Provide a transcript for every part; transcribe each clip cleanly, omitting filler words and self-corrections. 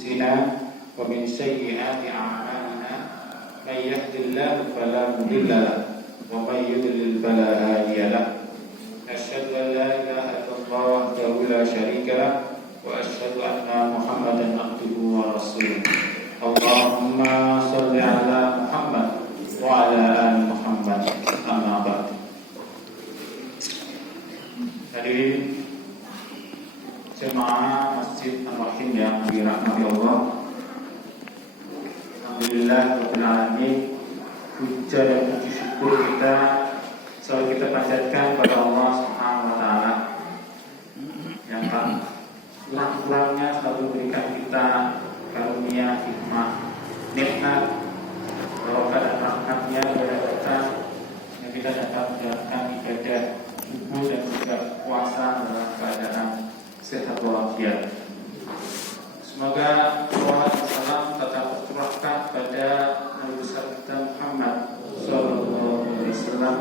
أنفسنا ومن سيئات أعمالنا من يهد الله فلا مضل له ومن يضلل فلا هادي له أشهد أن لا إله إلا الله وحده لا شريك له وأشهد أن محمدا عبده ورسوله اللهم صل على محمد وعلى آل محمد أما بعد. Hadirin jemaah Masjid Ar-Rahim yang dirahmati Allah, alhamdulillah rabbil alamin, puja dan puji syukur kita selalu kita panjatkan pada Allah Subhanahu wa taala yang pulang-pulangnya selalu berikan kita karunia, hikmah, nikmat, barokah dan rahmatnya kepada kita yang kita dapat menjalankan ibadah subuh dan juga puasa dalam keadaan sehat walafiat. Semoga Allah Salam tetap tercurahkan pada Nabi besar kita Muhammad Sallallahu Alaihi Wasallam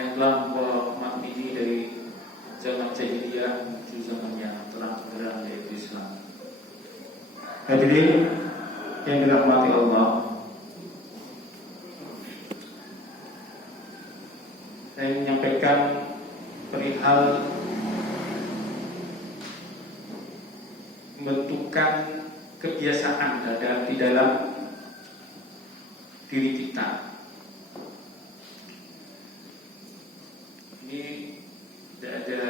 yang telah membawa umat ini dari zaman jahiliyah menuju zaman yang terang benderang yaitu Islam. Hadirin yang dirahmati Allah, saya menyampaikan perihal membentukkan kebiasaan di dalam diri kita. Ini tidak ada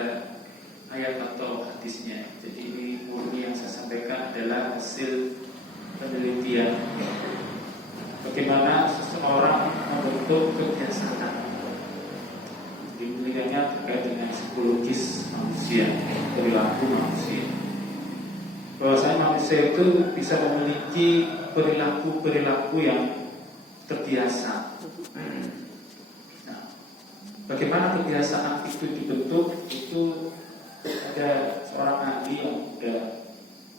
ayat atau hadisnya. Jadi ini murni yang saya sampaikan adalah hasil penelitian bagaimana seseorang membentuk kebiasaan. Jadi penelitiannya terkait dengan psikologis manusia, perilaku manusia. Bahwasanya manusia itu bisa memiliki perilaku-perilaku yang terbiasa. Nah, bagaimana kebiasaan itu dibentuk? Itu ada seorang ahli yang sudah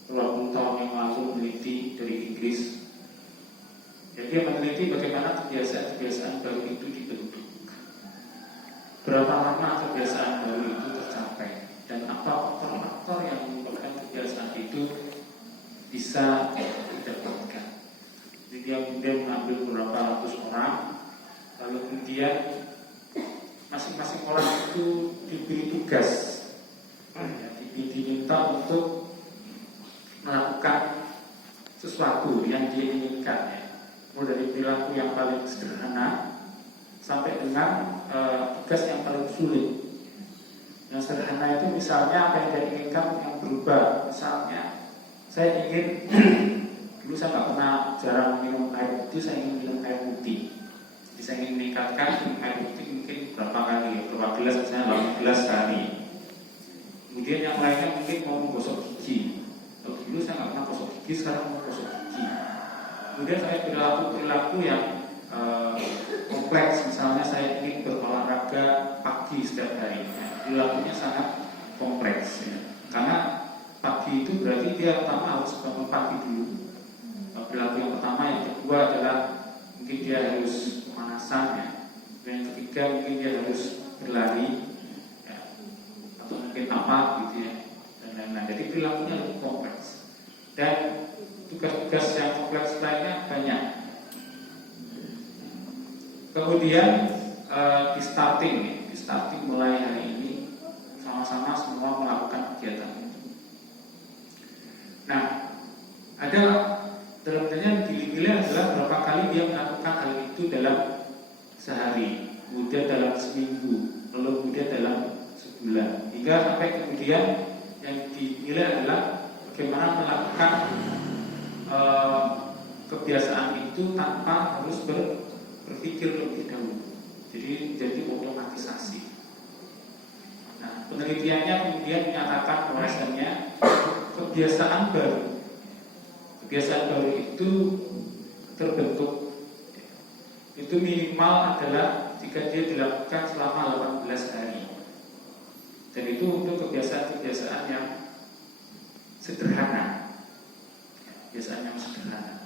berpuluh tahun yang lalu meneliti dari Inggris. Jadi dia meneliti bagaimana kebiasaan-kebiasaan baru itu dibentuk. Berapa lama kebiasaan baru itu tercapai dan apa faktor-faktor yang menyebabkan kebiasaan itu bisa didapatkan. Jadi dia kemudian mengambil beberapa ratus orang, lalu kemudian masing-masing orang itu diberi tugas, diminta untuk melakukan sesuatu yang dia inginkan, ya. Mulai dari perilaku yang paling sederhana sampai dengan tugas yang paling sulit. Yang sederhana itu misalnya apa yang dia inginkan yang berubah. Misalnya saya ingin dulu saya nggak pernah jarang minum air putih, saya ingin minum air putih. Jadi saya ingin meningkatkan minum air putih mungkin berapa kali, berapa gelas, misalnya 8 gelas sehari. Kemudian yang lainnya mungkin mau menggosok gigi. Dulu saya nggak pernah gosok gigi, sekarang mau gosok gigi. Kemudian saya perilaku yang kompleks, misalnya saya ingin berolahraga pagi setiap hari. Perilakunya sangat kompleks, ya. Karena pagi itu berarti dia pertama harus bangun pagi dulu. Perilaku yang pertama, yang kedua adalah mungkin dia harus pemanasan, ya. Dan yang ketiga mungkin dia harus berlari, ya. Atau mungkin apa gitu, ya. Dan lain-lain. Jadi perilakunya lebih kompleks. Dan tugas-tugas yang kompleks lainnya banyak. Kemudian di starting mulai hari ini sama-sama semua melakukan kegiatan itu. Nah, ada dalamnya dipilih adalah berapa kali dia melakukan hal itu dalam sehari, kemudian dalam seminggu, lalu kemudian dalam sebulan, hingga sampai kemudian yang dinilai adalah bagaimana melakukan kebiasaan itu tanpa harus berpikir lebih dahulu. Jadi otomatisasi. Nah, penelitiannya kemudian menyatakan bahwasanya kebiasaan baru itu terbentuk itu minimal adalah jika dia dilakukan selama 18 hari. Dan itu untuk kebiasaan-kebiasaan yang sederhana. Kebiasaan yang sederhana.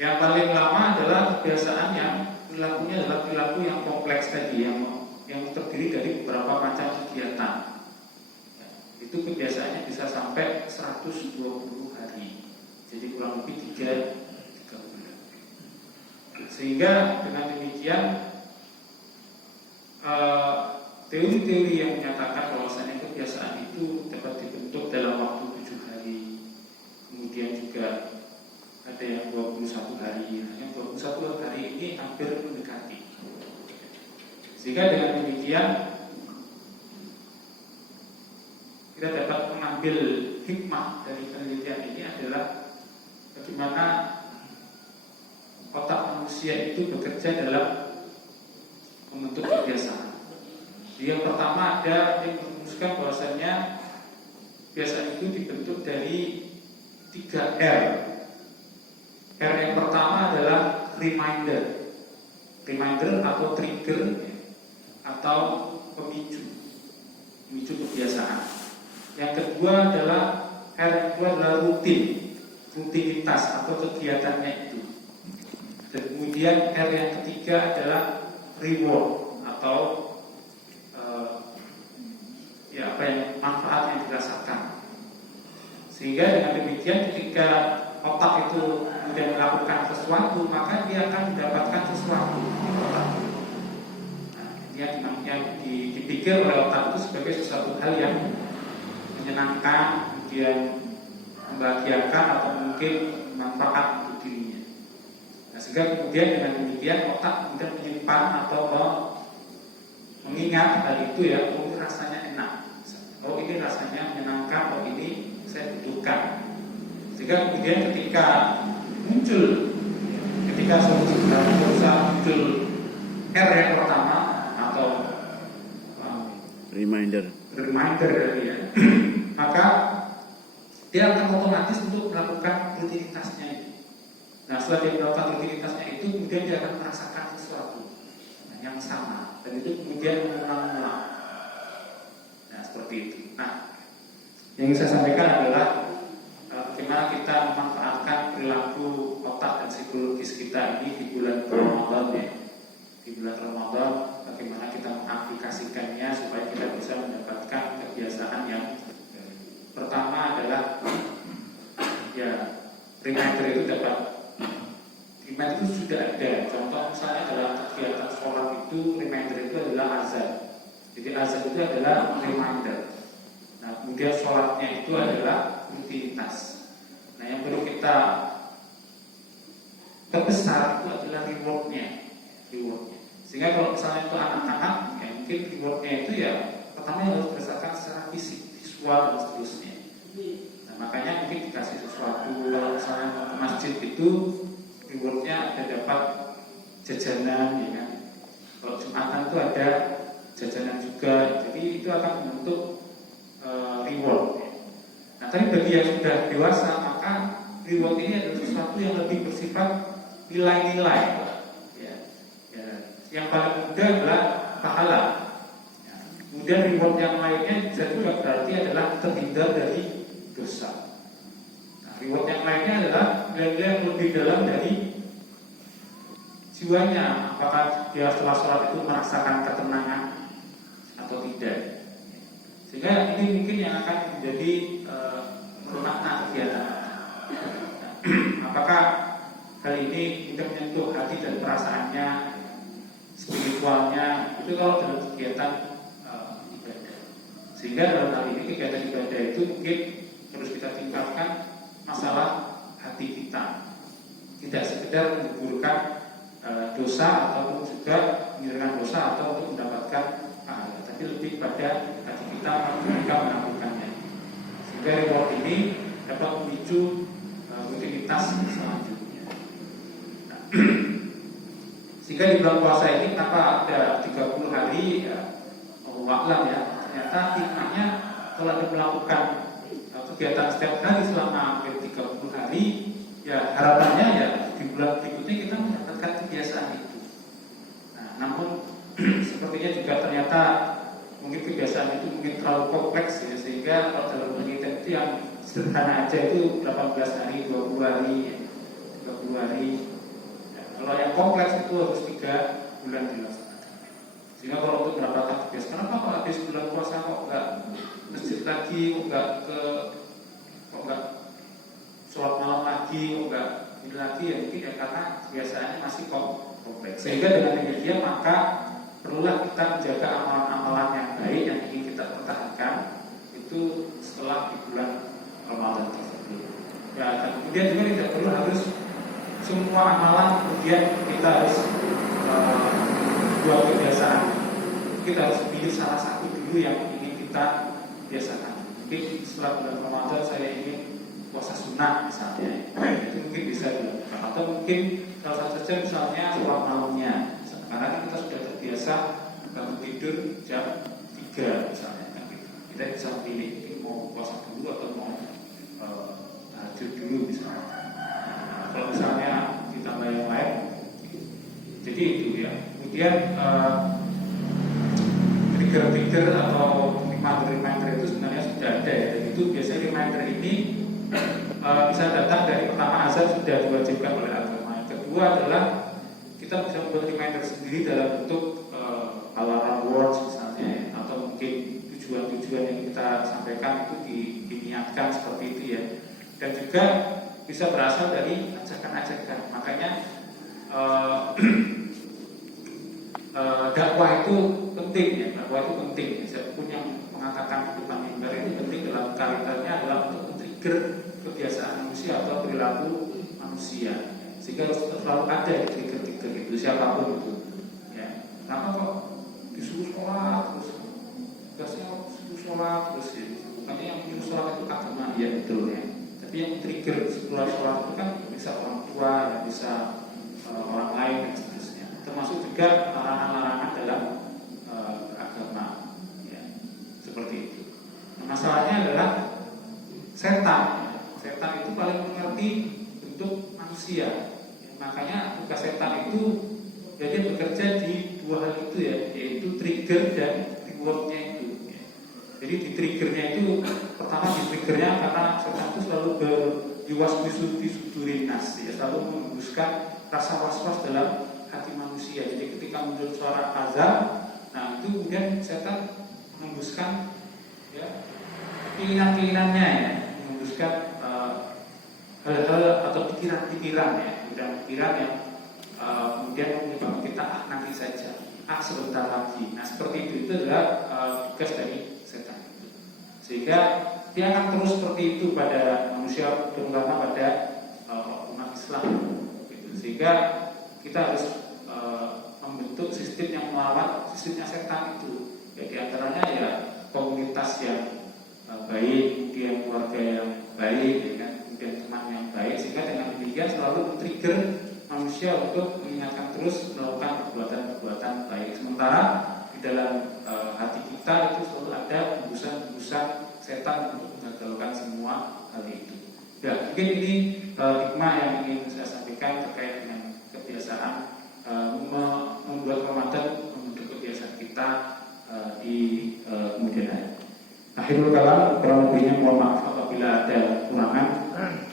Yang paling lama adalah kebiasaan yang perilakunya adalah perilaku yang kompleks tadi, yang terdiri dari beberapa macam kegiatan. itu kebiasaannya bisa sampai 120 hari. Jadi kurang lebih 3 bulan. Sehingga dengan demikian teori-teori yang menyatakan bahwasanya kebiasaan itu dapat dibentuk dalam waktu 7 hari, kemudian juga ada yang 21 hari. Nah, yang 21 hari ini hampir mendekati. Sehingga dengan demikian kita dapat mengambil hikmah dari penelitian ini adalah bagaimana otak manusia itu bekerja dalam membentuk kebiasaan. Jadi yang pertama ada yang merumuskan bahwasanya kebiasaan itu dibentuk dari 3 R. R yang pertama adalah reminder atau trigger atau pemicu kebiasaan. Yang kedua adalah R yang kedua adalah rutinitas atau kegiatannya itu. Dan kemudian R yang ketiga adalah reward atau manfaat yang dirasakan. Sehingga dengan demikian ketika otak itu kemudian melakukan sesuatu, maka dia akan mendapatkan sesuatu. Yang dipikir oleh otak itu sebagai sesuatu hal yang menyenangkan, kemudian membahagiakan atau mungkin manfaat untuk dirinya. Nah, sehingga kemudian dengan demikian otak kemudian menyimpan atau mengingat hal itu ya, oh ini rasanya enak, oh ini rasanya menyenangkan, oh ini saya butuhkan. Sehingga kemudian ketika muncul R yang pertama atau reminder ya, maka dia akan otomatis untuk melakukan rutinitasnya itu. Nah, setelah dia melakukan rutinitasnya itu, kemudian dia akan merasakan sesuatu yang sama, dan itu kemudian mengulang-ulang. Nah, seperti itu. Nah, yang saya sampaikan adalah bagaimana kita memanfaatkan perilaku otak dan psikologis kita ini di bulan Ramadan ya. Di bulan Ramadan, bagaimana kita mengaplikasikannya supaya kita bisa mendapatkan kebiasaan yang pertama adalah ya, reminder itu sudah ada. Contoh misalnya dalam kegiatan sholat itu, reminder itu adalah azan. Jadi azan itu adalah reminder. Nah, kemudian sholatnya itu adalah rutinitas. Nah, yang perlu kita terbesar itu adalah rewardnya. Sehingga kalau misalnya itu anak-anak, ya mungkin rewardnya itu ya pertama harus berdasarkan secara fisik, visual dan seterusnya. Nah, makanya mungkin dikasih sesuatu. Kalau misalnya ke masjid itu rewardnya ada dapat jajanan, ya kan. Kalau Jumatan itu ada jajanan juga. Jadi itu akan membentuk reward. Nah, tapi bagi yang sudah dewasa, maka reward ini adalah sesuatu yang lebih bersifat nilai-nilai. Yang paling mudah adalah pahala. Kemudian reward yang lainnya bisa juga berarti adalah terhindar dari dosa. Nah, reward yang lainnya adalah nilai-nilai yang lebih dalam dari jiwanya. Apakah dia setelah sholat itu merasakan ketenangan atau tidak? Sehingga ini mungkin yang akan menjadi makna kegiatan. Apakah hal ini tidak menyentuh hati dan perasaannya, spiritualnya, itu kalau dalam kegiatan ibadah. Sehingga dalam hal ini kegiatan ibadah itu mungkin terus kita tingkatkan masalah hati kita. Tidak sekedar menggugurkan dosa ataupun juga menghilangkan dosa atau untuk mendapatkan pahala, tapi lebih pada hati kita ketika melakukannya. Sehingga reward ini dapat memicu rutinitas selanjutnya. Nah, sehingga di bulan puasa ini kenapa ada 30 hari ya, Allahumma ya, ternyata hikmahnya kalau ada melakukan kegiatan setiap hari selama hampir 30 hari, ya harapannya ya di bulan berikutnya kita mendapatkan kebiasaan itu. Nah, namun sepertinya juga ternyata mungkin kebiasaan itu mungkin terlalu kompleks ya, sehingga kalau dalam penelitian itu yang sederhana aja itu 18 hari, 20 hari, 30 hari. Kalau yang kompleks itu harus 3 bulan dilaksanakan. Sehingga kalau untuk merapat takbir, kenapa kok habis bulan puasa kok nggak masjid lagi, kok nggak sholat malam lagi, kok nggak ini lagi, ya mungkin ya karena biasanya masih kompleks. Sehingga dengan demikian maka perlulah kita menjaga amalan-amalan yang baik yang ingin kita pertahankan itu setelah di bulan Ramadan tersebut. Ya, dan kemudian juga tidak perlu harus semua amalan kemudian kita harus buat kebiasaan. Kita harus pilih salah satu dulu yang ingin kita biasakan. Mungkin setelah bulan Ramadan saya ingin puasa sunnah misalnya, itu mungkin bisa dilakukan. Atau mungkin salah satu saja misalnya sholat malamnya. Karena kita sudah terbiasa bangun tidur jam 3 misalnya, kita bisa pilih mau puasa dulu atau mau tahajud dulu misalnya. Kalau misalnya ditambah yang lain, jadi itu ya. Kemudian trigger atau reminder itu sebenarnya sudah ada ya. Dan itu biasanya reminder ini bisa datang dari pertama azan sudah diwajibkan oleh agama. Yang kedua adalah kita bisa membuat reminder sendiri dalam bentuk alarm words misalnya, atau mungkin tujuan-tujuan yang kita sampaikan itu diniatkan seperti itu ya. Dan juga bisa berasal dari ajakan-ajakan. Makanya dakwah itu penting ya, dakwah itu penting. Siapapun yang mengatakan di depan mimbar itu penting dalam kaitannya adalah untuk men-trigger kebiasaan manusia atau perilaku manusia, sehingga selalu ada trigger-trigger itu siapapun itu. Ya, kenapa kok disuruh sholat terus, tugasnya disuruh sholat terus ya? Bukannya yang menyuruh sholat itu agama ya betul ya. Tapi yang trigger setelah sholat itu kan bisa orang tua, ya bisa orang lain dan seterusnya. Termasuk juga larangan-larangan dalam agama, ya, seperti itu. Nah, masalahnya adalah setan. Setan itu paling mengerti bentuk manusia. Ya, makanya tugas setan itu ya, dia bekerja di dua hal itu ya, yaitu trigger dan rewardnya itu. Ya. Jadi di triggernya itu pertama di triggernya karena setan itu selalu berdiwaswisu bisudurin nas, ya, selalu menghembuskan rasa was-was dalam hati manusia. Jadi ketika muncul suara azan, nah itu kemudian setan menghembuskan ya keinginan-keinginannya ya, menghembuskan hal-hal atau pikiran-pikiran ya, pikiran yang kemudian menyebabkan kita nanti saja, sebentar lagi. Nah seperti itu adalah tugas dari setan itu. Sehingga dia akan terus seperti itu pada manusia, terutama pada umat Islam. Gitu. Sehingga kita harus membentuk sistem yang melawan sistemnya setan itu. Ya, di antaranya ya komunitas yang baik, kemudian keluarga yang baik, ya kan? Kemudian teman yang baik, sehingga dengan demikian selalu men-trigger manusia untuk mengingatkan terus melakukan perbuatan-perbuatan baik. Sementara di dalam hati kita itu selalu ada hembusan-hembusan setan untuk menggagalkan semua hal itu. Ya, mungkin ini hikmah yang ingin saya sampaikan terkait dengan kebiasaan membuat Ramadan membentuk kebiasaan kita di kemudian hari. Akhirul kalam, kurang lebihnya mohon maaf apabila ada kurangan.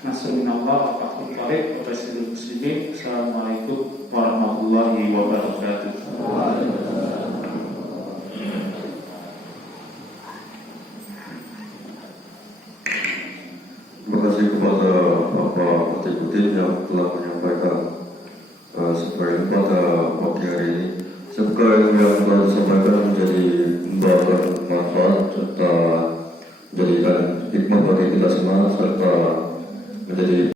Nasrullah wa fathul qarib wa basyiril muslimin. Assalamualaikum warahmatullahi wabarakatuh. Terima kasih kepada Bapak Khatibudin yang telah menyampaikan sebagai pada pagi hari ini. Semoga ilmu yang telah disampaikan menjadi membawa manfaat serta menjadikan hikmah bagi kita semua serta menjadi